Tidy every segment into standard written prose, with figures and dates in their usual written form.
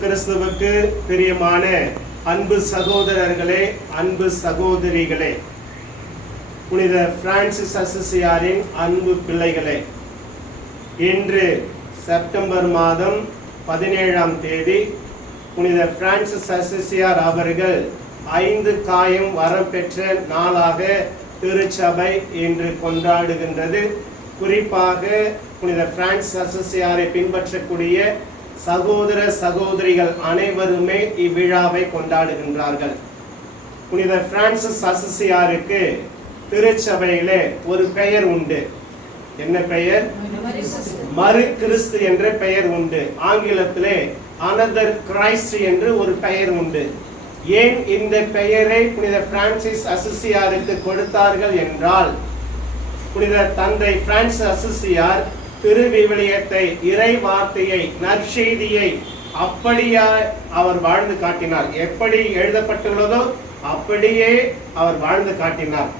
கிறிஸ்துவுக்கு பிரியமான அன்பு சகோதரர்களே, அன்பு சகோதரிகளே, புனித பிரான்சிஸ் அசிசியாரின் அன்பு பிள்ளைகளே, இன்று செப்டம்பர் மாதம் 17ஆம் தேதி புனித பிரான்சிஸ் அசிசியார் அவர்கள் 5 காயம் வரம் பெற்ற நாளாக திருச்சபை இன்று கொண்டாடுகின்றது. குறிப்பாக புனித பிரான்சிஸ் அசிசியாரை பின்பற்றக்கூடிய சகோதர சகோதரிகள் அனைவருமே இவ்விழாவை கொண்டாடுகின்றார்கள். புனித பிரான்சிஸ் அசிசியாருக்கு திருச்சபையிலே ஒரு பெயர் உண்டு. என்ன பெயர்? மறு கிறிஸ்து என்ற பெயர் உண்டு. ஆங்கிலத்திலே அனதர் கிரைஸ்ட் என்று ஒரு பெயர் உண்டு. ஏன் இந்த பெயரை புனித பிரான்சிஸ் அசிசியாருக்கு கொடுத்தார்கள் என்றால், புனித தந்தை பிரான்சிஸ் அசிசியார் திருவிவிலியத்தை, இறை வார்த்தையை, நற்செய்தியை அப்படியே அவர் வாழ்ந்து காட்டினார். எப்படி எழுதப்பட்டுள்ளதோ அப்படியே அவர் வாழ்ந்து காட்டினார்.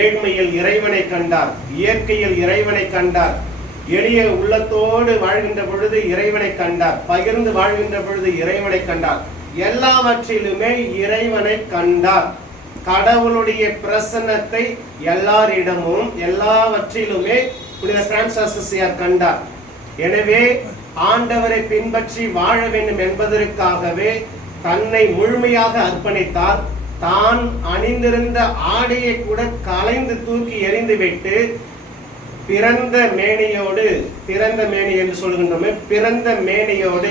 ஏழ்மையில் இறைவனை கண்டார், இயற்கையில் இறைவனை கண்டார், எளிய உள்ளத்தோடு வாழ்கின்ற பொழுது இறைவனை கண்டார், பகிர்ந்து வாழ்கின்ற பொழுது இறைவனை கண்டார், எல்லாவற்றிலுமே இறைவனை கண்டார். கடவுளுடைய பிரசன்னத்தை எல்லாரிடமும் எல்லாவற்றிலுமே புனித பிரான்சிஸ் அசிசியார் கண்டார். எனவே ஆண்டவரை பின்பற்றி வாழ வேண்டும் என்பதற்காகவே தன்னை முழுமையாக அர்ப்பணித்தார். தான் அணிந்திருந்த ஆடையை கூட களைந்து தூக்கி எறிந்துவிட்டு பிறந்த மேனியோடு, பிறந்த மேனி என்று சொல்கின்றோமே, பிறந்த மேனியோடு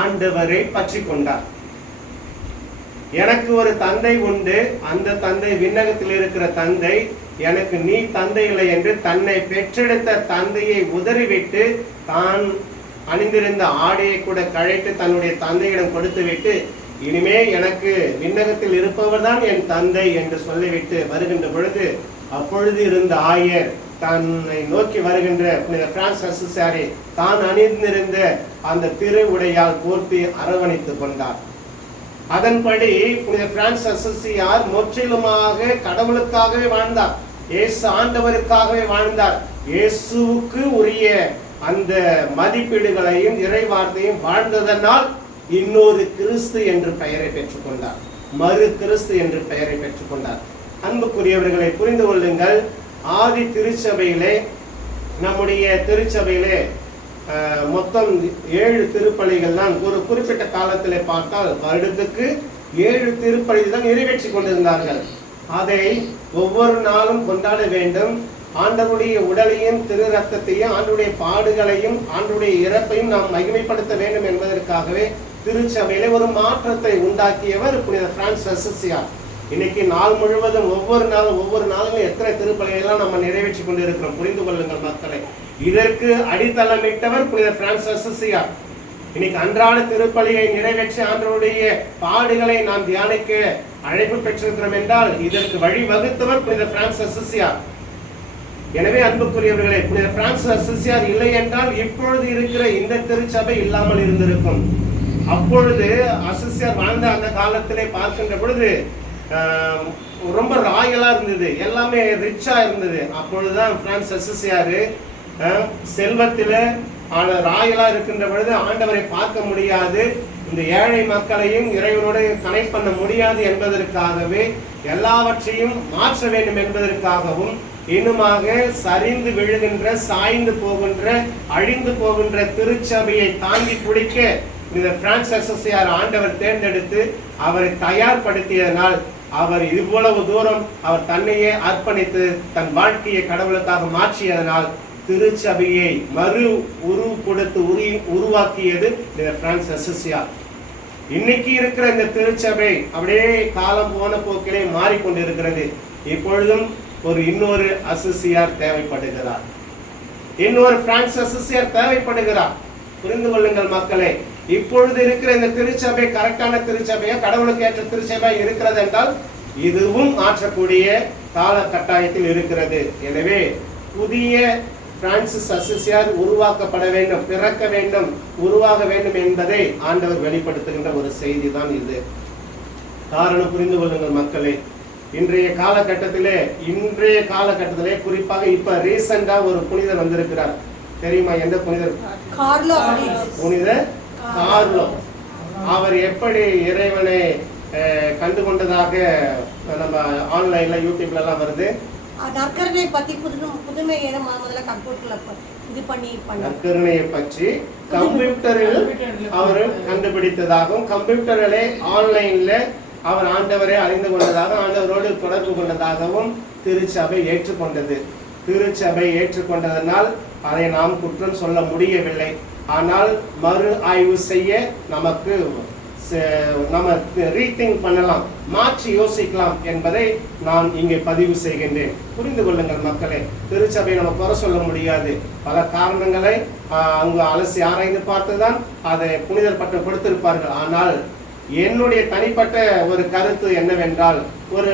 ஆண்டவரை பற்றி கொண்டார். எனக்கு ஒரு தந்தை உண்டு, அந்த தந்தை விண்ணகத்தில் இருக்கிற தந்தை, எனக்கு நீ தந்தை இல்லை என்று தன்னை பெற்றெடுத்த தந்தையை உதறிவிட்டு தான் அணிந்திருந்த ஆடையை கூட கழைத்து தன்னுடைய தந்தையிடம் கொடுத்துவிட்டு, இனிமே எனக்கு விண்ணகத்தில் இருப்பவர் தான் என் தந்தை என்று சொல்லிவிட்டு வருகின்ற பொழுது, அப்பொழுது இருந்த ஆயர் தன்னை நோக்கி வருகின்ற புனித பிரான்சிஸ் அசிசியாரை தான் அணிந்திருந்த அந்த திரு உடையால் போர்த்தி அரவணைத்துக் கொண்டார். அதன்படி புனித பிரான்சிஸ் அசிசியார் முற்றிலுமாக கடவுளுக்காகவே வாழ்ந்தார். இயேசு ஆண்டவருக்காகவே வாழ்ந்தார். இயேசுவுக்கு உரிய அந்த மதிப்பீடுகளையும் இறை வார்த்தையும் வாழ்ந்ததனால் இன்னொரு கிறிஸ்து என்று பெயரை பெற்றுக்கொண்டார். மறு கிறிஸ்து என்று பெயரை பெற்றுக்கொண்டார். அன்புக்குரியவர்களை புரிந்து கொள்ளுங்கள். ஆதி திருச்சபையிலே, நம்முடைய திருச்சபையிலே மொத்தம் 7 திருப்பலிகள் தான். ஒரு குறிப்பிட்ட காலத்திலே பார்த்தால் வருடத்துக்கு 7 திருப்பலிகள் தான் நிறைவேற்றி கொண்டிருந்தார்கள். அதை ஒவ்வொரு நாளும் கொண்டாட வேண்டும். ஆண்டவருடைய உடலையும் திரு ரத்தத்தையும், ஆண்டுடைய பாடுகளையும், ஆண்டுடைய இறப்பையும் நாம் மகிமைப்படுத்த வேண்டும் என்பதற்காகவே திருச்சபையிலே ஒரு மாற்றத்தை உண்டாக்கியவர் புனித பிரான்சிஸ் அசிசியார். இன்னைக்கு நாள் முழுவதும் ஒவ்வொரு நாளும் எத்தனை திருப்பலிகளெல்லாம் நம்ம நிறைவேற்றி கொண்டு இருக்கிறோம். புரிந்து கொள்ளுங்கள் மக்களை. இதற்கு அடித்தளமிட்டவர் புனித பிரான்சிஸ் அசிசியார். இன்னைக்கு அன்றாட திருப்பலியை நிறைவேற்றி ஆண்டவருடைய பாடுகளை நாம் தியானிக்க அழைப்பு பெற்றிருக்கிறோம் என்றால் இதற்கு வழி வகுத்தவர் புனித பிரான்சிஸ் அசிசியார். எனவே அன்புக்குரியவர்களே, புனித பிரான்சிஸ் அசிசியார் இல்லை என்றால் இப்பொழுது இருக்கிற இந்த திருச்சபை இல்லாமல் இருந்திருக்கும். அப்பொழுது அசிசியார் வாழ்ந்த அந்த காலத்திலே பார்க்கின்ற பொழுது ரொம்ப ராயலா இருந்தது, எல்லாமே ரிச்சா இருந்தது. அப்பொழுதுதான் பிரான்சிஸ் அசிசியார் செல்வத்தில ராயலா இருக்கின்ற பொழுது ஆண்டவரை பார்க்க முடியாது, இந்த ஏழை மக்களையும் இறைவனோடு கனெக்ட் பண்ண முடியாது என்பதற்காகவே எல்லாவற்றையும் மாற்ற வேண்டும் என்பதற்காகவும், இன்னுமாக சரிந்து விழுகின்ற, சாய்ந்து போகின்ற, அழிந்து போகின்ற திருச்சபையை தாங்கி பிடிக்க இந்த பிரான்சிஸ் அசிசியார் ஆண்டவர் தேர்ந்தெடுத்து அவரை தயார்படுத்தியதனால், அவர் இதுபோலவு தூரம் அவர் தன்னையே அர்ப்பணித்து தன் வாழ்க்கையை கடவுளுக்காக மாற்றியதனால் திருச்சபையை மறு உருவு கொடுத்து உருவாக்கியது இந்த பிரான்சிஸ் அசிசியார். இன்னைக்கு இருக்கிற இந்த திருச்சபை அப்படியே காலம் போன போக்கிலே மாறிக்கொண்டிருக்கிறது. இப்பொழுதும் இன்னொரு அசிசியார் தேவைப்படுகிறார், இன்னொரு பிரான்சிஸ் அசிசியார் தேவைப்படுகிறார். புரிந்து கொள்ளுங்கள் மக்களே. இப்பொழுது இருக்கிற இந்த திருச்சபை கரெக்டான திருச்சபையா, கடவுளுக்கு ஏற்ற திருச்சபை இருக்கிறது என்றால் இதுவும் மாற்றக்கூடிய கால கட்டாயத்தில் இருக்கிறது. எனவே புதிய பிரான்சிஸ் அசிசியார் உருவாக்கப்பட வேண்டும், பிறக்க வேண்டும், உருவாக வேண்டும் என்பதை ஆண்டவர் வெளிப்படுத்துகின்ற ஒரு செய்தி தான் இது. காரணம் புரிந்து கொள்ளுங்கள் மக்களே. இன்றைய காலகட்டத்திலே குறிப்பாக இப்ப ரீசெண்டா ஒரு புனிதர் வந்திருக்கிறார். தெரியுமா எந்த புனிதர்? கார்லோ. புனித கார்லோ. அவர் எப்படி இறைவனை கண்டு கொண்டதாக நம்ம ஆன்லைன்ல யூடியூப்ல எல்லாம் வருது. நற்கருணையை பத்தி புதுமை முதல்ல கம்ப்யூட்டர்ல இது பண்ணி நற்கருணையை பற்றி கம்ப்யூட்டரில் அவர் கண்டுபிடித்ததாகவும் கம்ப்யூட்டரிலே ஆன்லைன்ல அவர் ஆண்டவரை அறிந்து கொண்டதாக ஆண்டவரோடு தொடர்பு கொண்டதாகவும் திருச்சபை ஏற்றுக்கொண்டது. திருச்சபை ஏற்றுக்கொண்டதனால் அதை நாம் குற்றம் சொல்ல முடியவில்லை. ஆனால் மறு ஆய்வு செய்ய நம்ம ரீதிங்க் பண்ணலாம், மாற்றி யோசிக்கலாம் என்பதை நான் இங்கே பதிவு செய்கின்றேன். புரிந்து கொள்ளுங்கள் மக்களே, திருச்சபை நம்ம குறை சொல்ல முடியாது. பல காரணங்களை அங்கு அலசி ஆராய்ந்து பார்த்துதான் அதை புனிதர் பட்டம் கொடுத்திருப்பார்கள். ஆனால் என்னுடைய தனிப்பட்ட ஒரு கருத்து என்னவென்றால், ஒரு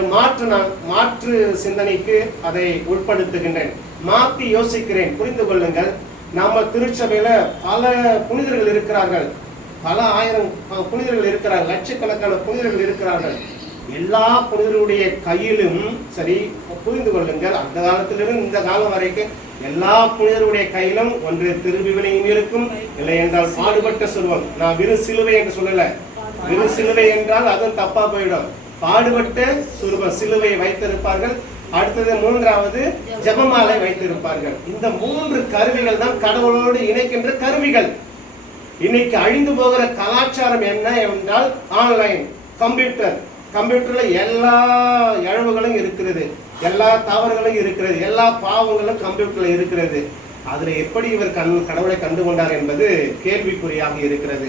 மாற்று சிந்தனைக்கு அதை உட்படுத்துகின்றேன், மாற்றி யோசிக்கிறேன். புரிந்து கொள்ளுங்கள், நம்ம திருச்சபையில பல புனிதர்கள் இருக்கிறார்கள், பல ஆயிரம் புனிதர்கள் இருக்கிறார்கள், லட்சக்கணக்கான புனிதர்கள் இருக்கிறார்கள். எல்லா புனிதர்களுடைய கையிலும் சரி, புரிந்து கொள்ளுங்கள், அந்த காலத்திலிருந்து இந்த காலம் வரைக்கும் எல்லா புனிதருடைய கையிலும் ஒன்று திருவிவிலியம் இருக்கும், இல்லை என்றால் பாடுபட்ட சொல்வோம். நான் வெறும் சிலுவை என்று சொல்லல, வெறும் சிலுவை என்றால் அதுவும் தப்பா போயிடும். பாடுபட்ட சுரூபம் சிலுவையை வைத்திருப்பார்கள். அடுத்தது மூன்றாவது ஜெபமாலை வைத்திருப்பார்கள். இந்த 3 கருவிகள் தான் கடவுளோடு இணைக்கின்ற கருவிகள். இன்னைக்கு அழிந்து போகிற கலாச்சாரம் என்ன என்றால் ஆன்லைன், கம்ப்யூட்டர்ல எல்லா இழவுகளும் இருக்கிறது, எல்லா தவறுகளும் இருக்கிறது, எல்லா பாவங்களும் கம்ப்யூட்டர்ல இருக்கிறது. அதுல எப்படி இவர் கடவுளை கண்டு கொண்டார் என்பது கேள்விக்குறியாக இருக்கிறது.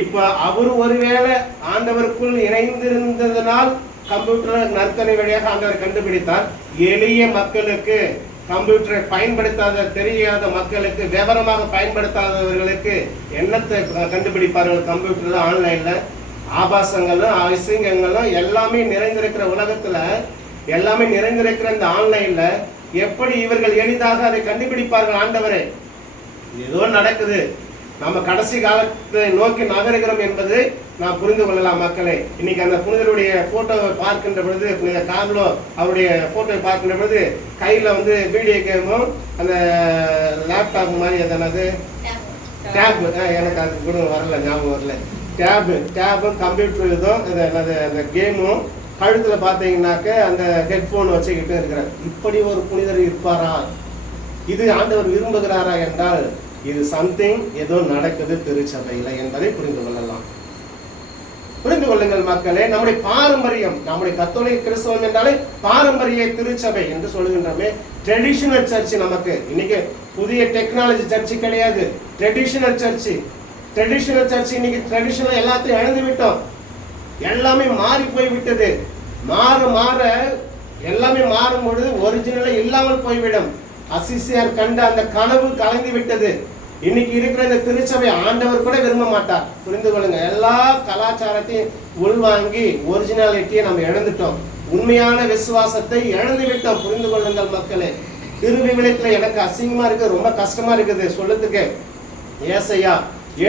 இப்ப அவர் ஒருவேளை ஆண்டவருக்குள் இணைந்திருந்ததனால் கம்ப்யூட்டர் நற்கருணை வழியாக ஆண்டவர் கண்டுபிடித்தார். எளிய மக்களுக்கு, கம்ப்யூட்டரை பயன்படுத்தாத தெரியாத மக்களுக்கு, விவரமாக பயன்படுத்தாதவர்களுக்கு என்னத்தை கண்டுபிடிப்பார்கள்? கம்ப்யூட்டர்ல ஆன்லைன்ல ஆபாசங்களும் அசிங்கங்களும் எல்லாமே நிறைந்திருக்கிற உலகத்துல, எல்லாமே நிறைந்திருக்கிற இந்த ஆன்லைன்ல எப்படி இவர்கள் எளிதாக அதை கண்டுபிடிப்பார்கள்? ஆண்டவரே, ஏதோ நடக்குது, நம்ம கடைசி காலத்தை நோக்கி நகருகிறோம் என்பதை நான் புரிந்து கொள்ளலாம் மக்களே. இன்னைக்கு அந்த புனிதருடைய போட்டோவை பார்க்கின்ற பொழுது, புனித கார்லோ அவருடைய போட்டோவை பார்க்கின்ற பொழுது கையில வீடியோ கேமும் அந்த லேப்டாப் மாதிரி எதனாவது டேப், எனக்கு அது கூட வரல, ஞாபகம் வரல, டேபும் கம்ப்யூட்டர் இதுவும் அந்த கேமும் கழுத்துல பார்த்தீங்கன்னாக்க அந்த ஹெட்ஃபோன் வச்சுக்கிட்டு இருக்கிறார். இப்படி ஒரு புனிதர் இருப்பாரா? இது ஆண்டவர் விரும்புகிறாரா என்றால் இது சம்திங் ஏதோ நடக்குது திருச்சபையில என்பதை புரிந்து கொள்ளலாம். புரிந்து கொள்ளுங்கள் மக்களே, நம்முடைய பாரம்பரியம், நம்முடைய கத்தோலிக்க கிறிஸ்தவம் என்றாலே பாரம்பரிய திருச்சபை என்று சொல்லுகின்றோமே. ட்ரெடிஷனல் சர்ச் நமக்கு இன்னைக்கு புதிய டெக்னாலஜி சர்ச் கிடையாது, ட்ரெடிஷனல் சர்ச். ட்ரெடிஷனல் சர்ச் இன்னைக்கு ட்ரெடிஷனல் எல்லாத்தையும் இழந்து விட்டோம், எல்லாமே மாறி போய் விட்டது. மாற எல்லாமே மாறும் பொழுது ஒரிஜினலை இல்லாமல் போய்விடும். அசிசியார் கண்ட அந்த கனவு கலங்கி விட்டது. இன்னைக்கு இருக்கிற இந்த திருச்சபை ஆண்டவர் கூட விரும்ப மாட்டார். புரிந்து கொள்ளுங்க, எல்லா கலாச்சாரத்தையும் உள்வாங்கி ஒரிஜினாலிட்டியை நம்ம இழந்துட்டோம், உண்மையான விசுவாசத்தை இழந்து விட்டோம். புரிந்து கொள்ளுங்கள் மக்களே, திருவிவிலியத்துல எனக்கு அசிங்கமா இருக்கு, ரொம்ப கஷ்டமா இருக்குது சொல்லத்துக்கு. ஏசாயா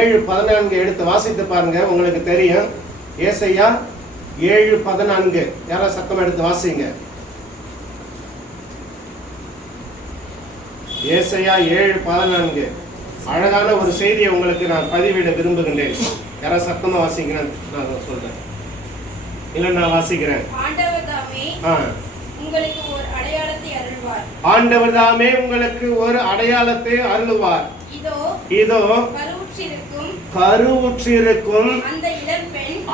7:14 எடுத்து வாசித்து பாருங்க, உங்களுக்கு தெரியும். ஏசாயா 7:14 யாராவது சத்தம் எடுத்து வாசிங்க. ஏசாயா 7:14 அழகான ஒரு செய்தியை உங்களுக்கு நான் பதிவிட விரும்புகின்றேன். யாராவது சத்தமா வாசிக்கிறேன், நான் சொல்றேன், இல்ல நான் வாசிக்கிறேன். ஆண்டவர் தாமே உங்களுக்கு ஒரு அடையாளத்தை அருள்வார். ஆண்டவர் தாமே உங்களுக்கு ஒரு அடையாளத்தை அருள்வார். இதோ கருவுற்றிருக்கும்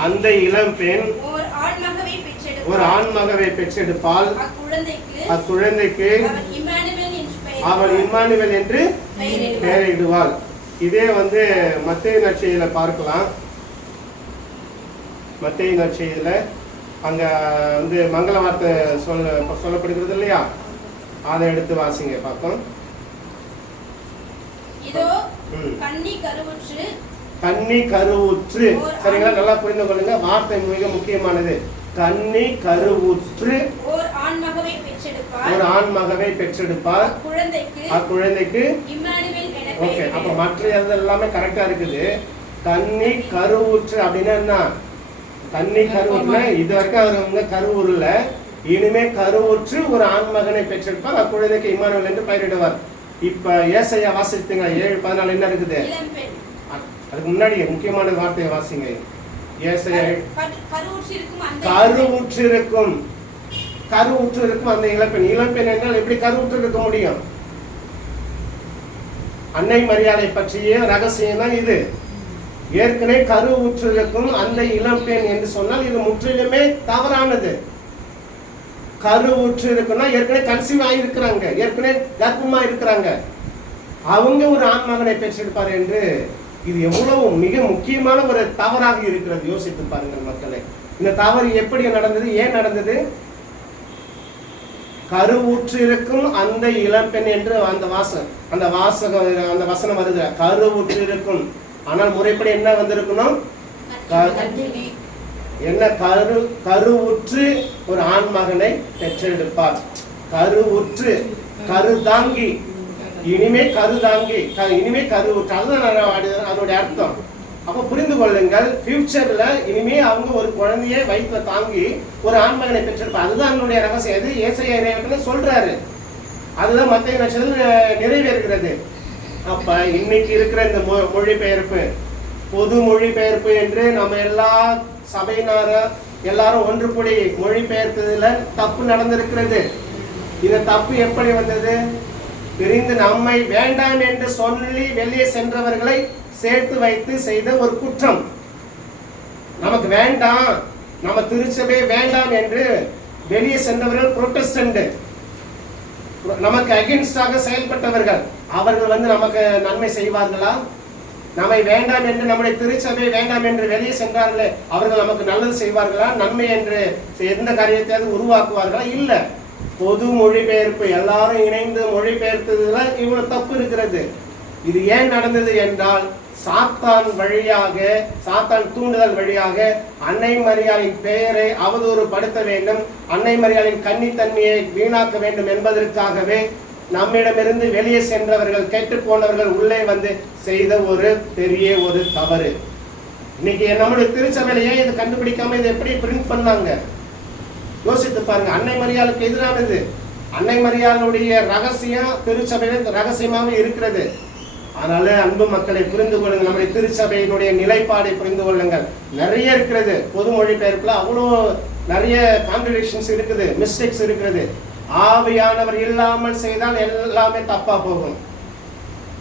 அந்த இளம்பெண் ஒரு ஆண்மகவை பெற்றெடுப்பால். அக்குழந்தைக்கு அவள் இம்மானுவேல் என்று பெயரிடுவாள். இதே மத்தேயு நற்செய்தியில பார்க்கலாம். மத்தேயு நற்செய்தியில அங்க மங்கள வார்த்தை சொல்லப்படுகிறது இல்லையா, அதை எடுத்து வாசிங்க பார்ப்போம். கன்னி கருவுற்று, சரிங்களா? நல்லா புரிந்து கொள்ளுங்க, வார்த்தை மிக முக்கியமானது. கன்னி கருவுற்று ஒரு ஆண்மகவை பெற்றெடுப்பார். அக்குழந்தைக்கு ஓகே, அப்ப மற்ற எல்லாமே கரெக்டா இருக்குது. கன்னி கருவுற்று அப்படின்னா என்ன? கன்னி கருவுற்று இது வரைக்கும் அவங்க கருவுருல, இனிமே கருவுற்று ஒரு ஆண்மகனை பெற்றெடுப்பார். அக்குழந்தைக்கு இம்மானுவேல் என்று பெயரிடுவார். இப்ப ஏசாயா வாசித்துங்க 7:14 என்ன இருக்குது? அதுக்கு முன்னாடி முக்கியமான வார்த்தையை வாசிங்க. கருவுற்றிருக்கும் அந்த இளம்பெண். இளம்பெண் என்றால் எப்படி கருவுற்று இருக்க முடியும்? அன்னை மரியாதை பற்றிய ரகசியம் தான் இது. ஏற்கனவே கருவுற்றிருக்கும் அந்த இளம்பெண் என்று சொன்னால் இது முற்றிலுமே தவறானது. கருவுற்று இருக்குன்னா ஏற்கனவே கன்சீவ் ஆகியிருக்கிறாங்க, ஏற்கனவே கர்ப்பமா இருக்கிறாங்க, அவங்க ஒரு ஆண் மகனை பெற்றிருப்பார் என்று இது எவ்வளவு மிக முக்கியமான ஒரு தவறாக இருக்கிறது. யோசித்து பாருங்கள் மக்களே, இந்த தவறு எப்படி நடந்தது, ஏன் நடந்தது? கருவுற்று இருக்கும் அந்த இளம்பெண் என்று அந்த வசனம் வருது, கருவுற்று இருக்கும். ஆனால் முறைப்படி என்ன வந்திருக்கணும்? என்ன? கருவுற்று ஒரு ஆண் மகனை பெற்றெடுப்பார். கருவுற்று, கருதாங்கி, இனிமே கருதாங்கி, இனிமே கருவுற்று, அதுதான் அதனுடைய அர்த்தம். அப்ப புரிந்து கொள்ளுங்கள், ஃபியூச்சர்ல இனிமே அவங்க ஒரு குழந்தைய வயிற்றுல தாங்கி ஒரு ஆண்மகனை பெற்றிருப்பார். அதுதான் அதனுடைய ரகசியம். அது ஏசாயா இறைவன் சொல்றாரு, அதுதான் மத்தேயு நட்சத்திரத்தில் நிறைவேறுகிறது. அப்ப இன்னைக்கு இருக்கிற இந்த மொழிபெயர்ப்பு, பொது மொழிபெயர்ப்பு என்று நம்ம எல்லா சபையினார எல்லாரும் ஒன்று கூடி மொழிபெயர்த்ததுல தப்பு நடந்திருக்கிறது. இந்த தப்பு எப்படி வந்தது? பிரிந்து நம்மை வேண்டாம் என்று சொல்லி வெளியே சென்றவர்களை சேர்த்து வைத்து செய்த ஒரு குற்றம். நமக்கு வேண்டாம், நம்ம திருச்சபை வேண்டாம் என்று வெளியே சென்றவர்கள் புரோட்டஸ்டன்ட், நமக்கு அகென்ஸ்டாக செயல்பட்டவர்கள். அவர்கள் நமக்கு நன்மை செய்வார்களா? நம்மை வேண்டாம் என்று, நம்முடைய திருச்சபை வேண்டாம் என்று வெளியே சென்றார்களே, அவர்கள் நமக்கு நல்லது செய்வார்களா? நன்மை என்று எந்த காரியத்தையாவது உருவாக்குவார்களா? இல்ல. பொது மொழிபெயர்ப்பு எல்லாரும் இணைந்து மொழிபெயர்த்ததுல இவ்வளவு தப்பு இருக்கிறது. இது ஏன் நடந்தது என்றால், சாத்தான் வழியாக, சாத்தான் தூண்டுதல் வழியாக அன்னை மரியாளின் பெயரை அவதூறு படுத்த வேண்டும், அன்னை மரியாளின் கன்னித்தன்மையை வீணாக்க வேண்டும் என்பதற்காகவே நம்மிடமிருந்து வெளியே சென்றவர்கள், கெட்டு போனவர்கள் உள்ளே வந்து செய்த ஒரு பெரிய ஒரு தவறு. இன்னைக்கு நம்முடைய திருச்சபையில ஏன் இது கண்டுபிடிக்காம இதை எப்படி பிரிண்ட் பண்ணாங்க? யோசித்து பாருங்க. அன்னை மரியாளுக்கு எதிரானது. அன்னை மரியாளுடைய ரகசியம் திருச்சபையில ரகசியமாக இருக்கிறது. அதனால அன்பு மக்களை புரிந்து கொள்ளுங்கள், நம்முடைய திருச்சபையினுடைய நிலைப்பாடை புரிந்து கொள்ளுங்கள். நிறைய இருக்கிறது பொது மொழிபெயர்ப்புல, அவ்வளோ நிறைய கான்ட்ரடிக்ஷன்ஸ் இருக்குது, மிஸ்டேக்ஸ் இருக்கிறது. ஆவியானவர் இல்லாமல் செய்தால் எல்லாமே தப்பா போகும்.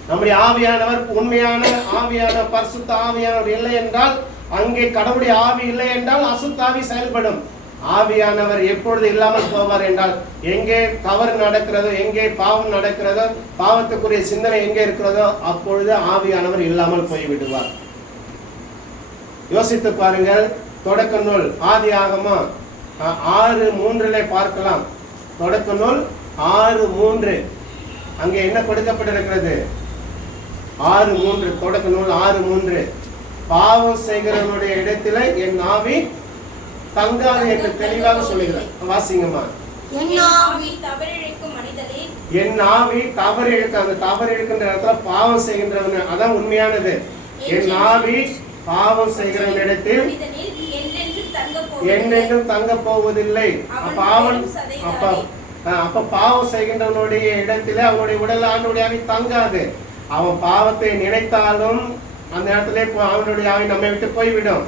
நம்முடைய ஆவியானவர் உண்மையான ஆவியான பரிசுத்த ஆவியானவர் இல்லை என்றால், அங்கே கடவுளுடைய ஆவி இல்லை என்றால் அசுத்த ஆவி செயல்படும். ஆவியானவர் எப்பொழுது இல்லாமல் போவார் என்றால், எங்கே தவறு நடக்கிறதோ, எங்கே பாவம் நடக்கிறதோ, பாவத்துக்குரிய சிந்தனை எங்கே இருக்கிறதோ அப்பொழுது ஆவியானவர் இல்லாமல் போய்விடுவார். யோசித்து பாருங்கள். தொடக்க நூல் ஆதியாகமம் 6:3 பார்க்கலாம். தொடக்க நூல் 6:3 அங்கே என்ன கொடுக்கப்பட்டிருக்கிறது? 6:3 தொடக்க நூல் 6:3 பாவம் செய்கிறவனுடைய இடத்துல என் ஆவி தங்காது என்று தெளிவாக சொல்லுகிறார். வாசிங்கம்மா. என் ஆவி தவறிழைக்கும் மனிதனில், என் ஆவி தவறு இழுக்க, அந்த தவறு இழுக்கின்ற இடத்துல பாவம் செய்கின்றவன், அதான் உண்மையானது. என் ஆவி பாவம் செய்கிறவன் இடத்தில் என்றென்றும் தங்க போவதில்லை. அப்ப பாவம் செய்கின்றவனுடைய இடத்துல அவனுடைய உடல் ஆண்டுடைய ஆவி தங்காது. அவன் பாவத்தை நினைத்தாலும் அந்த இடத்துல அவனுடைய ஆவி நம்மை விட்டு போய்விடும்.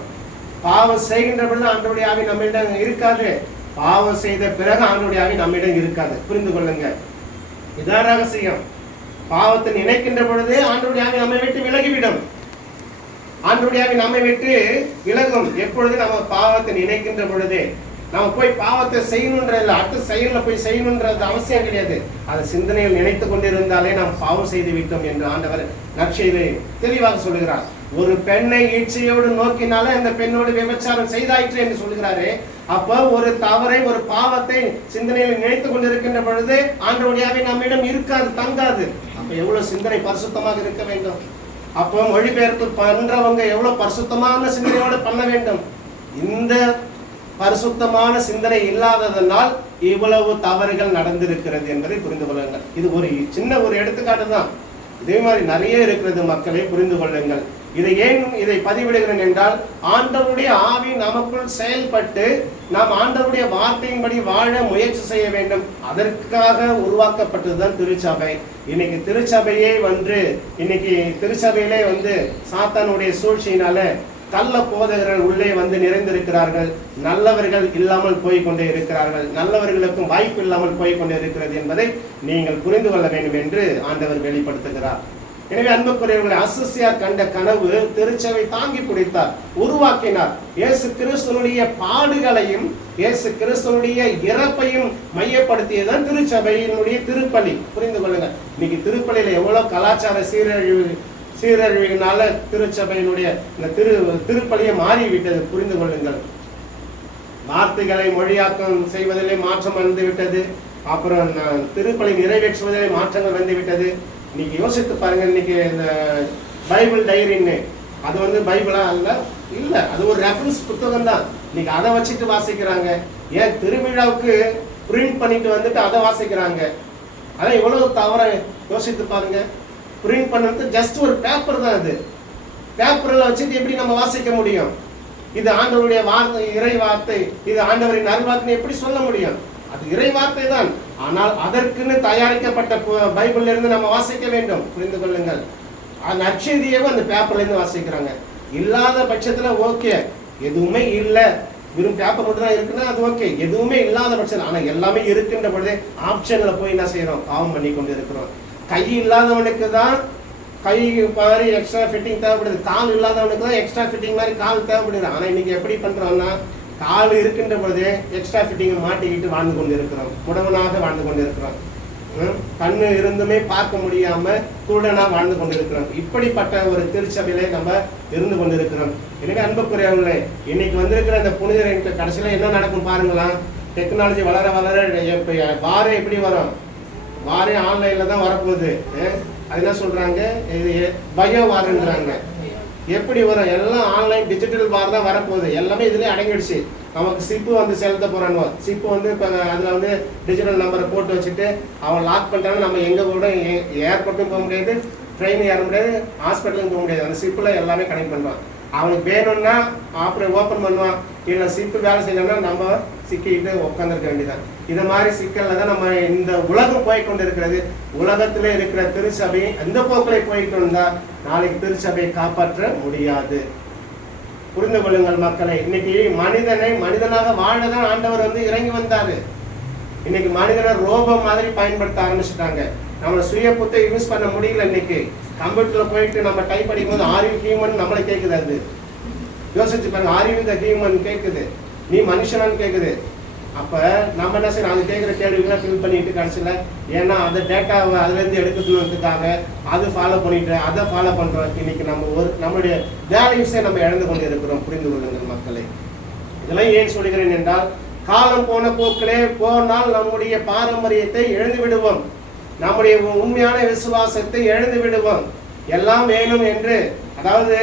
பாவம் செய்கின்ற பொழுது ஆண்டவருடைய ஆவி நம்மிடம் இருக்காது. பாவம் செய்த பிறகு ஆண்டவருடைய ஆவி நம்மிடம் இருக்காது. புரிந்து கொள்ளுங்க, இதான் ரகசியம். பாவத்தை நினைக்கின்ற பொழுது ஆண்டவருடைய ஆவி நம்மை விட்டு விலகிவிடும். ஆண்டவருடைய ஆவி நம்மை விட்டு விலகும் எப்பொழுது நம்ம பாவத்தை நினைக்கின்ற பொழுது. நம்ம போய் பாவத்தை செய்யணுன்றது, அடுத்த செயல்ல போய் செய்யணுன்றது அவசியம் கிடையாது. அதை சிந்தனையில் நினைத்து கொண்டிருந்தாலே நாம் பாவம் செய்து விட்டோம் என்று ஆண்டவர் நற்செய்தியிலே தெளிவாக சொல்லுகிறார். ஒரு பெண்ணை ஈச்சையோடு நோக்கினாலே அந்த பெண்ணோடு விபச்சாரம் செய்தாயிற்று என்று சொல்கிறாரு. அப்ப ஒரு தவறை, ஒரு பாவத்தை சிந்தனையில் நினைத்து கொண்டிருக்கின்ற பொழுது ஆண்டவருடைய ஆவி நம்மிடம் இருக்காது, தங்காது. அப்ப எவ்வளவு சிந்தனை பரிசுத்தமாக இருக்க வேண்டும். அப்போ மொழிபெயர்ப்பு பண்றவங்க எவ்வளவு பரிசுத்தமான சிந்தனையோடு பண்ண வேண்டும். இந்த பரிசுத்தமான சிந்தனை இல்லாததனால் இவ்வளவு தவறுகள் நடந்திருக்கிறது என்பதை புரிந்து கொள்ளுங்கள். இது ஒரு சின்ன ஒரு எடுத்துக்காட்டு தான். இதே மாதிரி நிறைய இருக்கிறது, மக்களை புரிந்து கொள்ளுங்கள். இதை பதிவிடுகிறேன் என்றால், ஆண்டவருடைய ஆவி நமக்குள் செயல்பட்டு நாம் ஆண்டவருடைய வார்த்தையின்படி வாழ முயற்சி செய்ய வேண்டும். அதற்காக உருவாக்கப்பட்டதுதான் திருச்சபை. இன்னைக்கு திருச்சபையே இன்னைக்கு திருச்சபையிலே சாத்தானுடைய சூழ்ச்சியினால கள்ள போதகர்கள் உள்ளே வந்து நிறைந்திருக்கிறார்கள். நல்லவர்கள் இல்லாமல் போய் கொண்டே இருக்கிறார்கள். நல்லவர்களுக்கும் வாய்ப்பு இல்லாமல் போய் கொண்டே இருக்கிறது என்பதை நீங்கள் புரிந்து கொள்ள வேண்டும் என்று ஆண்டவர் வெளிப்படுத்துகிறார். எனவே அன்புக்குரியவர்களை, அசசியார் கண்ட கனவு திருச்சபை தாங்கி பிடித்தார், உருவாக்கினார். இயேசு கிறிஸ்துனுடைய பாடுகளையும் இயேசு கிறிஸ்துனுடைய இறப்பையும் மையப்படுத்தியதுதான் திருச்சபையினுடைய திருப்பலி. புரிந்து கொள்ளுங்க. இன்னைக்கு திருப்பலியில எவ்வளவு கலாச்சார சீரழிவினால திருச்சபையினுடைய இந்த திருப்பலியை மாறிவிட்டது. புரிந்து கொள்ளுங்கள். வார்த்தைகளை மொழியாக்கம் செய்வதிலே மாற்றம் வந்துவிட்டது. அப்புறம் திருப்பலி நிறைவேற்றுவதிலே மாற்றங்கள் வந்துவிட்டது. இன்னைக்கு யோசித்து பாருங்க. இன்னைக்கு இந்த பைபிள் டைரின்னு அது வந்து பைபிளா இல்ல, அது ஒரு ரெஃபரன்ஸ் புத்தகம் தான். இன்னைக்கு அதை வச்சுட்டு வாசிக்கிறாங்க. ஏன் திருவிழாவுக்கு பிரிண்ட் பண்ணிட்டு வந்துட்டு அதை வாசிக்கிறாங்க. அதான் எவ்வளவு தவற யோசித்து பாருங்க. பிரிண்ட் பண்ணது ஜஸ்ட் ஒரு பேப்பர் தான். அது பேப்பர்ல வச்சுட்டு எப்படி நம்ம வாசிக்க முடியும்? இது ஆண்டவருடைய வார்த்தை, இறை வார்த்தை, இது ஆண்டவரின் அருள்வாக்குன்னு எப்படி சொல்ல முடியும்? அது இறை வார்த்தை தான். ஆனால் அதற்குன்னு தயாரிக்கப்பட்ட பைபிள்ல இருந்து நம்ம வாசிக்க வேண்டும். புரிந்து கொள்ளுங்கள். அந்த நற்செய்தியவே அந்த பேப்பர்ல இருந்து வாசிக்கிறாங்க. இல்லாத பட்சத்துல ஓகே, எதுவுமே இல்லை, வெறும் பேப்பர் மட்டும் தான் இருக்குன்னா அது ஓகே. எதுவுமே இல்லாத பட்சத்தில், ஆனா எல்லாமே இருக்கின்ற பொழுது ஆப்ஷன்ல போய் என்ன செய்யறோம்? பாவம் பண்ணி கொண்டு இருக்கிறோம். கை இல்லாதவனுக்கு தான் கை மாதிரி எக்ஸ்ட்ரா ஃபிட்டிங் தேவைப்படுது. கால் இல்லாதவனுக்கு தான் எக்ஸ்ட்ரா ஃபிட்டிங் மாதிரி கால் தேவைப்படுது. ஆனா இன்னைக்கு எப்படி பண்றோம்னா, கால் இருக்கின்ற பொழுது எக்ஸ்ட்ரா ஃபிட்டிங்கை மாட்டிக்கிட்டு வாழ்ந்து கொண்டு இருக்கிறோம். குடவனாக வாழ்ந்து கொண்டு இருக்கிறோம். கண்ணு இருந்துமே பார்க்க முடியாம குருடனா வாழ்ந்து கொண்டிருக்கிறோம். இப்படிப்பட்ட ஒரு திருச்சபையிலே நம்ம இருந்து கொண்டிருக்கிறோம். எனவே அன்புக்குரியவர்களே, இன்னைக்கு வந்திருக்கிற இந்த புனிதர் கடைசியில என்ன நடக்கும் பாருங்களா. டெக்னாலஜி வளர வளர வாரே எப்படி வரும்? வாரே ஆன்லைன்ல தான் வரப்போகுது. அது என்ன சொல்றாங்க? இது பயோ வாரன்றாங்க. எப்படி வரும்? எல்லாம் ஆன்லைன் டிஜிட்டல் வார் தான் வரப்போகுது. எல்லாமே இதுலேயே அடங்கிடுச்சு. நமக்கு சிப்பு வந்து செலுத்த போறானுவோ. சிப்பு வந்து இப்போ அதில் வந்து டிஜிட்டல் நம்பரை போட்டு வச்சுட்டு அவன் லாக் பண்ணிட்டாலும் நம்ம எங்கே கூட ஏர்போர்ட்டும் போக முடியாது, ட்ரெயின் ஏற முடியாது, ஹாஸ்பிட்டலுக்கும் போக முடியாது. அந்த சிப்பில் எல்லாமே கனெக்ட் பண்ணுவான். அவனுக்கு வேணும்னா அப்புறம் ஓப்பன் பண்ணுவான். இல்லை சிப்பு வேலை செய்யணும்னா நம்ம சிக்கிட்டு உட்காந்துருக்க வேண்டியதான். இது மாதிரி சிக்கல்ல தான் நம்ம இந்த உலகம் போய்கொண்டு இருக்கிறது. உலகத்திலே இருக்கிற திருச்சபை எந்த போக்கிலே போயிட்டு இருந்தா நாளைக்கு திருச்சபையை காப்பாற்ற முடியாது. புரிந்து கொள்ளுங்கள் மக்களை. இன்னைக்கு மனிதனை மனிதனாக வாழதான் ஆண்டவர் வந்து இறங்கி வந்தாரு. இன்னைக்கு மனிதனை ரோபம் மாதிரி பயன்படுத்த ஆரம்பிச்சுட்டாங்க. நம்மளை சுய புத்தை யூஸ் பண்ண முடியல. இன்னைக்கு கம்ப்யூட்டர்ல போயிட்டு நம்ம டைப் படிக்கும் போது ஆர் யூ ஹியூமன் நம்மளை கேட்குது. அது யோசிச்சு பாருங்க. ஆர் யூ த ஹியூமன் கேட்குது, நீ மனுஷனான்னு கேட்குது. அப்ப நம்ம என்ன செய்யணும்? அது கேட்குற கேள்விகளாம் ஃபில் பண்ணிட்டு கடைசியில் ஏன்னா அந்த டேட்டாவை அதுலேருந்து எடுக்கணுன்றதுக்காக அது ஃபாலோ பண்ணிட்டு அதை ஃபாலோ பண்றோம். இன்னைக்கு நம்ம நம்மளுடைய வேல்யூஸை நம்ம இழந்து கொண்டு இருக்கிறோம். புரிந்து கொள்ளுங்கள் மக்களை. இதெல்லாம் ஏன் சொல்கிறேன் என்றால், காலம் போன போக்கிலே போனால் நம்முடைய பாரம்பரியத்தை இழந்து விடுவோம். நம்முடைய உண்மையான விசுவாசத்தை இழந்து விடுவோம். எல்லாம் வேணும் என்று, அதாவது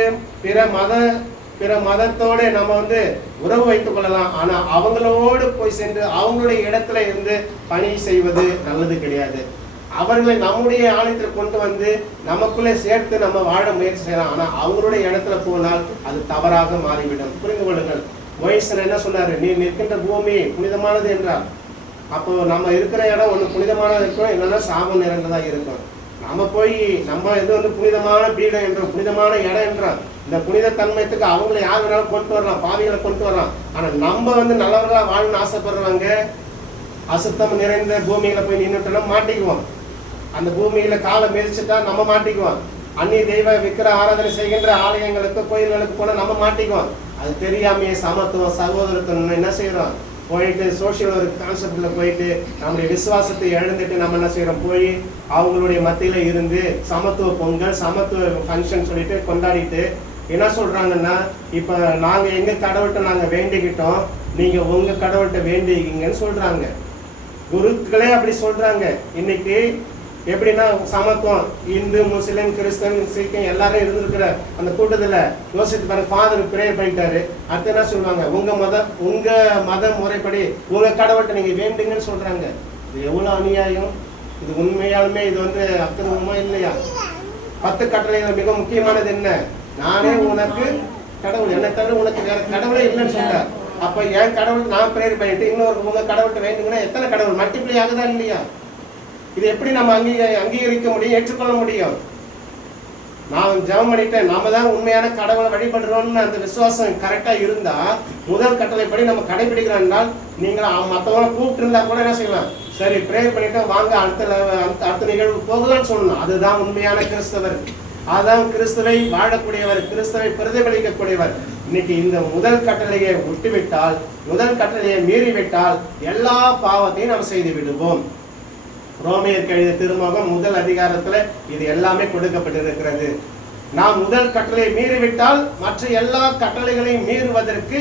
பிற மதத்தோடு நம்ம வந்து உறவு வைத்துக் கொள்ளலாம். ஆனா அவங்களோடு போய் சென்று அவங்களுடைய இடத்துல இருந்து பணி செய்வது நல்லது கிடையாது. அவர்களை நம்முடைய ஆலயத்தில் கொண்டு வந்து நமக்குள்ளே சேர்த்து நம்ம வாழ முயற்சி செய்யலாம். ஆனா அவங்களுடைய இடத்துல போனால் அது தவறாக மாறிவிடும். புரிந்து கொள்ளுங்கள். மோசே என்ன சொன்னாரு? நீ நிற்கின்ற பூமி புனிதமானது என்றார். அப்போ நம்ம இருக்கிற இடம் ஒன்று புனிதமானது இருக்கும், இல்லைன்னா சாபம் நிறைந்ததா இருக்கும். நம்ம போய் நம்ம இது வந்து புனிதமான பீடம் என்றோம், புனிதமான இடம் என்றோம். இந்த புனித தன்மையத்துக்கு அவங்களை யார் வேணாலும் கொண்டு வரலாம், பாவிகளை கொண்டு வரலாம். ஆனா நம்ம வந்து நல்லவர்களா வாழணும்னு ஆசைப்படுறவங்க அசுத்தம் நிறைந்த பூமியில போய் நின்றுட்டோம்னா மாட்டிக்குவோம். அந்த பூமியில காலை மிதிச்சுட்டா நம்ம மாட்டிக்குவோம். அந்நிய தெய்வ விக்கிர ஆராதனை செய்கின்ற ஆலயங்களுக்கு கோயில்களுக்கு போனா நம்ம மாட்டிக்குவோம். அது தெரியாமையே சமத்துவம் சகோதரத்துவம் என்ன செய்யறோம்? போயிட்டு சோசியல் ஒரு கான்செப்ட்ல போயிட்டு நம்முடைய விசுவாசத்தை இழந்துட்டு நம்ம என்ன செய்யறோம்? போய் அவங்களுடைய மத்தியில இருந்து சமத்துவ பொங்கல் சமத்துவ ஃபங்க்ஷன் சொல்லிட்டு கொண்டாடிட்டு என்ன சொல்றாங்கன்னா, இப்ப நாங்க எங்க கடவுள்கிட்ட நாங்க வேண்டிக்கிட்டோம், நீங்க உங்க கடவுள்கிட்ட வேண்டிக்கிங்கன்னு சொல்றாங்க. குருக்களே அப்படி சொல்றாங்க. இன்னைக்கு எப்படின்னா சமத்துவம் இந்து முஸ்லிம் கிறிஸ்தன் சீக்கியம் எல்லாரும் இருந்திருக்கிற அந்த கூட்டத்துல யோசித்து பாருங்க. ஃபாதர் பிரேயர் பண்ணிட்டாரு. அடுத்து என்ன சொல்லுவாங்க? உங்க மத முறைப்படி உங்க கடவுள்கிட்ட நீங்க வேண்டுங்கன்னு சொல்றாங்க. இது எவ்வளவு அநியாயம்! இது உண்மையாலுமே இது வந்து அக்கிரமமா இல்லையா? 10 கட்டளைகள் மிக முக்கியமானது என்ன? நானே உனக்கு கடவுள், என்னை தவிர உனக்கு வேற கடவுளே இல்லைன்னு சொல்றார். அப்ப என் கடவுள் நான் பிரேயர் பண்ணிட்டு இன்னொரு உங்க கடவுள்கிட்ட வேண்டுங்கன்னா எத்தனை கடவுள் மல்டிப்ளை ஆகுதா இல்லையா? இது எப்படி நம்ம அங்கீகரிக்க முடியும், ஏற்றுக்கொள்ள முடியும்? நான் ஜெபம் பண்ணிட்டேன், நாம தான் உண்மையான கடவுளை வழிபடுறோம்னு அந்த விசுவாசம் கரெக்டா இருந்தா முதல் கட்டளைப்படி நம்ம கடைபிடிக்கிறோம் என்றால், நீங்க மற்றவங்களை கூப்பிட்டு இருந்தா கூட என்ன செய்யலாம், சரி ப்ரேயர் பண்ணிட்டு வாங்க அடுத்த நிகழ்வு போகலாம்னு சொல்லணும். அதுதான் உண்மையான கிறிஸ்தவர், அதான் கிறிஸ்துவை வாழக்கூடியவர், கிறிஸ்துவை பிரதிபலிக்கக்கூடியவர். இன்னைக்கு இந்த முதல் கட்டளையை விட்டுவிட்டால், முதல் கட்டளையை மீறிவிட்டால் எல்லா பாவத்தையும் நாம் செய்து விடுவோம். ரோமையர் எழுதிய திருமுகம் முதல் அதிகாரத்துல இது எல்லாமே கொடுக்கப்பட்டிருக்கிறது. நாம் முதல் கட்டளை மீறிவிட்டால் மற்ற எல்லா கட்டளைகளையும் மீறுவதற்கு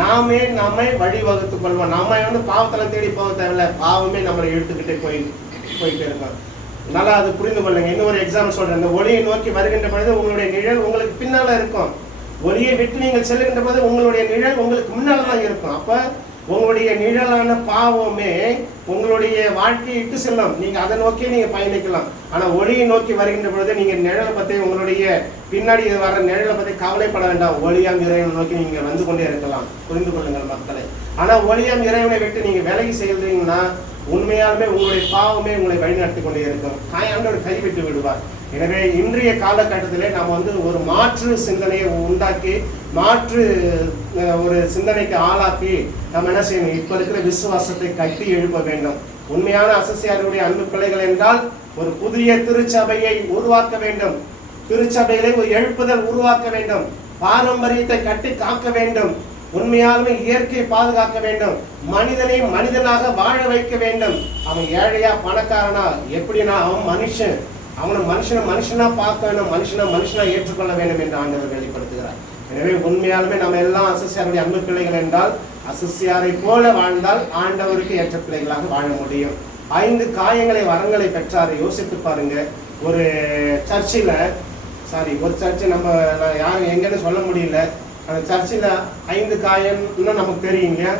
நாமே நம்மை வழிவகுத்துக் கொள்வோம். நம்ம பாவத்துல தேடி போக தேவையில்ல, பாவமே நம்மளை இழுத்துக்கிட்டே போயிட்டே இருக்கோம். நல்லா அது புரிந்து கொள்ளுங்க. இன்னொரு எக்ஸாம்பிள் சொல்றேன். இந்த ஒளியை நோக்கி வருகின்ற பொழுது உங்களுடைய நிழல் உங்களுக்கு பின்னால இருக்கும். ஒளியை விட்டு நீங்கள் செல்லுகின்ற போது உங்களுடைய நிழல் உங்களுக்கு முன்னால தான் இருக்கும். அப்ப உங்களுடைய நிழலான பாவமே உங்களுடைய வாழ்க்கையை இட்டு செல்லும். நீங்க அதை நோக்கி நீங்க பயணிக்கலாம். ஆனா ஒளியை நோக்கி வருகின்ற பொழுது நீங்க நிழலை பத்தி, உங்களுடைய பின்னாடி வர நிழலை பத்தி கவலைப்பட வேண்டாம். ஒளியாம் இறைவனை நோக்கி நீங்க வந்து கொண்டே இருக்கலாம். புரிந்து கொள்ளுங்கள் மக்களை. ஆனா ஒளியாம் இறைவனை விட்டு நீங்க வேலைக்கு செய்யறீங்கன்னா உண்மையாலுமே உங்களுடைய பாவமே உங்களை வழிநடத்தி கொண்டே இருக்கும். ஆண்டவர் கைவிட்டு விடுவார். எனவே இன்றைய காலகட்டத்திலே நாம் ஒரு மாற்று சிந்தனையை உண்டாக்கி, மாற்று ஒரு சிந்தனைக்கு ஆளாக்கி நம்ம என்ன செய்யணும், இப்ப இருக்கிற விசுவாசத்தை கட்டி எழுப்ப வேண்டும். உண்மையான அசசியாருடைய அன்பு பிள்ளைகள் என்றால் ஒரு புதிய திருச்சபையை உருவாக்க வேண்டும். திருச்சபையிலே ஒரு எழுப்புதல் உருவாக்க வேண்டும். பாரம்பரியத்தை கட்டி காக்க வேண்டும். உண்மையாலுமே இயற்கையை பாதுகாக்க வேண்டும். மனிதனை மனிதனாக வாழ வைக்க வேண்டும். அவன் ஏழையா பணக்காரனா எப்படின்னா அவன் மனுஷன், அவனை மனுஷனா பார்க்க வேண்டும், மனுஷனா ஏற்றுக்கொள்ள வேண்டும் என்று ஆண்டவர் வெளிப்படுத்துகிறார். எனவே உண்மையாலுமே நம்ம எல்லாம் அசசியாருடைய அன்பு பிள்ளைகள் என்றால் அசசியாரை போல வாழ்ந்தால் ஆண்டவருக்கு ஏற்ற பிள்ளைகளாக வாழ முடியும். 5 காயங்களை வரங்களை பெற்றாரு. யோசித்து பாருங்க. ஒரு சர்ச்சில் ஒரு சர்ச்சு நம்ம யாரும் எங்கன்னு சொல்ல முடியல. அந்த சர்ச்சில் 5 காயம் இன்னும் நமக்கு தெரியும் இல்லையா.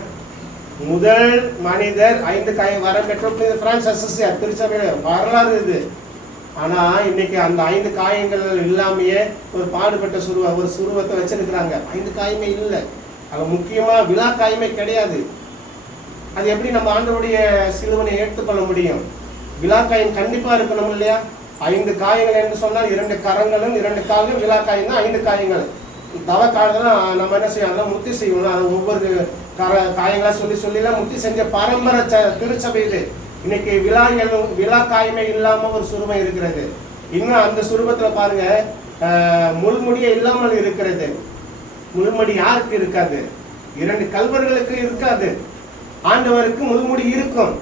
முதல் மனிதர் 5 காயம் வரம் பெற்ற பிரான்ஸ் அசசியார். திருச்சபையில வரலாறு இது. ஆனா இன்னைக்கு அந்த 5 காயங்கள் இல்லாமையே ஒரு பாடுபட்ட ஒரு சுருவத்தை வச்சிருக்கிறாங்க. 5 காயமே இல்லை. அது முக்கியமா விழா காயமே கிடையாது. அது எப்படி நம்ம ஆண்டவருடைய சிலுவனை ஏற்றுக்கொள்ள முடியும்? விழா காயம் கண்டிப்பா இருக்கணும் இல்லையா. 5 காயங்கள் என்று சொன்னால் 2 கரங்களும் 2 கால்களும் விழா காயம் தான் 5 காயங்கள். தவ காலத்துல நம்ம என்ன செய்யணும், அதெல்லாம் முத்தி செய்யணும். அது ஒவ்வொரு காயங்களா சொல்லிலாம் முத்தி செஞ்ச பரம்பரை திருச்சபை இது. இன்னைக்கு விழா காயமே இல்லாம ஒரு சுருவம் இருக்கிறது. இன்னும் அந்த சுருவத்துல பாருங்க முள்முடியே இல்லாமல் இருக்கிறது. முள்முடி யாருக்கு இருக்காது? 2 கல்வர்களுக்கு இருக்காது. ஆண்டவருக்கு முள்முடி இருக்கும்.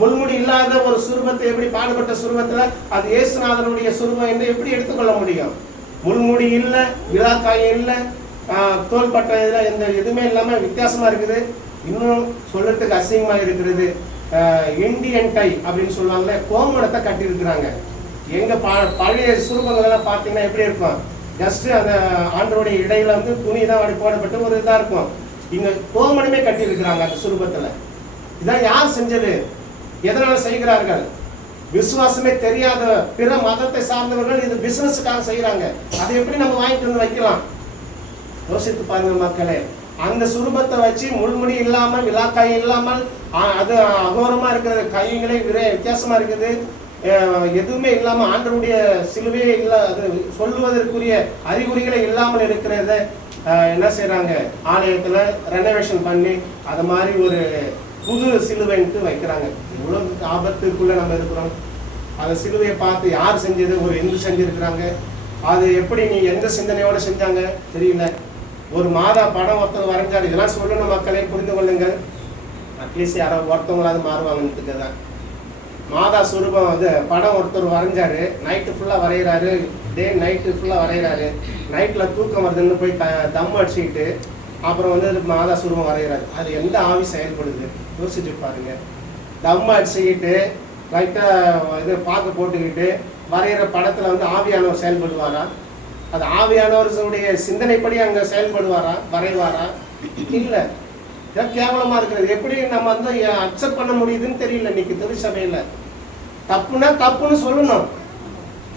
முள்முடி இல்லாத ஒரு சுருவத்தை எப்படி, பாடுபட்ட சுருவத்துல அது இயேசுநாதனுடைய சுருவம் என்று எப்படி எடுத்துக்கொள்ள முடியும்? முள்முடி இல்லை, விழாக்காயம் இல்லை, தோள்பட்ட இதில் எந்த எதுவுமே இல்லாமல் வித்தியாசமா இருக்குது. இன்னும் சொல்றதுக்கு அசிங்கமா இருக்கிறது. இண்டியன் டை அப்படின்னு சொல்லுவாங்களே, கோமணத்தை கட்டி இருக்கிறாங்க. எங்க பழைய சுரூபங்கள் எல்லாம் பார்த்தீங்கன்னா எப்படி இருக்கும்? ஜஸ்ட் அந்த ஆண்டவருடைய இடையில துணி தான் அப்படி போடப்பட்டு ஒரு இதா இருக்கும். இங்க கோமணமே கட்டி இருக்கிறாங்க அந்த சுரூபத்துல. இதான் யார் செஞ்சது? எதனால செய்கிறார்கள்? விசுவாசமே தெரியாத பிற மதத்தை சார்ந்தவர்கள் இது பிசினஸுக்காக செய்யறாங்க. அதை எப்படி நம்ம வாங்கிட்டு வந்து வைக்கலாம்? யோசித்து பாருங்க மக்களே. அந்த சுரூபத்தை வச்சு முள்முடி இல்லாமல், விழாக்காய் இல்லாமல், அது அகோரமா இருக்கிற கைகளே வித்தியாசமா இருக்குது. எதுவுமே இல்லாம ஆண்டவருடைய சிலுவையே இல்ல, அது சொல்லுவதற்குரிய அறிகுறிகளே இல்லாமல் இருக்கிறத என்ன செய்யறாங்க, ஆலயத்துல ரெனோவேஷன் பண்ணி அது மாதிரி ஒரு புது சிலுவைன்ட்டு வைக்கிறாங்க. இவ்வளவு ஆபத்துக்குள்ள நம்ம இருக்கிறோம். அந்த சிலுவையை பார்த்து யார் செஞ்சது? ஒரு இந்து செஞ்சிருக்கிறாங்க. அது எப்படி, நீ எந்த சிந்தனையோட செஞ்சாங்க தெரியல. ஒரு மாதா படம் ஒருத்தர் வரைஞ்சாரு. இதெல்லாம் சொல்லணும் மக்களே, புரிந்து கொள்ளுங்கள். அட்லீஸ்ட் யாரோ ஒருத்தவங்களாவது மாறுவாங்கன்னு தான். மாதா சுரூபம் படம் ஒருத்தர் வரைஞ்சாரு. நைட்டு ஃபுல்லாக வரைகிறாரு, டே நைட்டு ஃபுல்லாக வரைகிறாரு. நைட்டில் தூக்கம் வருதுன்னு போய் தம் அடிச்சுக்கிட்டு அப்புறம் மாதா சுரூபம் வரைகிறாரு. அது எந்த ஆவி செயல்படுது யோசிச்சு பாருங்க. தம் அடிச்சுக்கிட்டு லைட்டாக இது பார்க்க போட்டுக்கிட்டு வரைகிற படத்தில் ஆவியானவர் செயல்படுவாரா? அது ஆவியானவர்களுடைய சிந்தனைப்படி அங்கே செயல்படுவாரா, வரைவாரா? இல்லை. கேவலமா இருக்கிறது. எப்படி நம்ம அக்செப்ட் பண்ண முடியுதுன்னு தெரியல. இன்னைக்கு திருச்சபையில தப்புனா தப்புன்னு சொல்லணும்.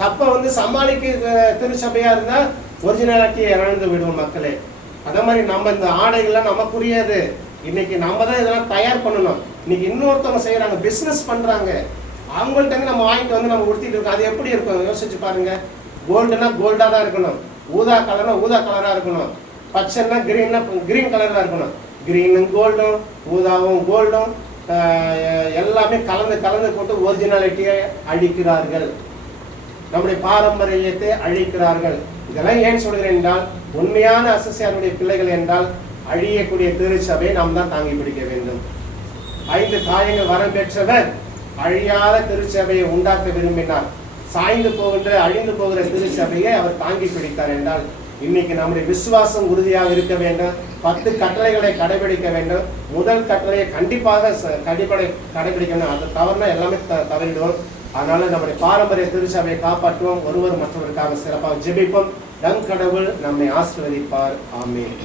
தப்ப சமாளிக்க திருச்சபையா இருந்தா ஒரிஜினாலிட்டி இழந்து விடுவோம் மக்களே. அதே மாதிரி நம்ம இந்த ஆடைகள்லாம் நமக்குரியது. இன்னைக்கு நம்ம தான் இதெல்லாம் தயார் பண்ணணும். இன்னைக்கு இன்னொருத்தவங்க செய்யறாங்க, பிசினஸ் பண்றாங்க. அவங்கள்ட்ட நம்ம வாங்கிட்டு நம்ம உடுத்திட்டு இருக்கோம். அது எப்படி இருக்கும் யோசிச்சு பாருங்க. கோல்டுனா கோல்டா தான் இருக்கணும், ஊதா கலர்னா ஊதா கலரா இருக்கணும், பச்சைன்னா கிரீன்னா கிரீன் கலர்ல இருக்கணும். கிரீனும் கோல்டும் ஊதாவும் கோல்டும் எல்லாமே கலந்து கலந்து போட்டு ஒரிஜினாலிட்டியை அழிக்கிறார்கள், நம்முடைய பாரம்பரியத்தை அழிக்கிறார்கள். இதெல்லாம் ஏன் சொல்கிறேன் என்றால், உண்மையான அசசியாருடைய பிள்ளைகள் என்றால் அழியக்கூடிய திருச்சபையை நாம் தான் தாங்கி பிடிக்க வேண்டும். 5 காயங்கள் வரம் பெற்றவர் அழியாத திருச்சபையை உண்டாக்க விரும்பினார். சாய்ந்து போகின்ற அழிந்து போகிற திருச்சபையை அவர் தாங்கி பிடித்தார் என்றால், இன்னைக்கு நம்முடைய விசுவாசம் உறுதியாக இருக்க வேண்டும். 10 கட்டளைகளை கடைபிடிக்க வேண்டும். முதல் கட்டளையை கண்டிப்பாக கடைபிடிக்கணும். அது தவறுனா எல்லாமே தவறிடுவோம். அதனால நம்முடைய பாரம்பரிய திருச்சபையை காப்பாற்றுவோம். ஒருவர் மற்றவருக்காக சிறப்பாக ஜெபிப்போம். நம் கடவுள் நம்மை ஆசீர்வதிப்பார். ஆமென்.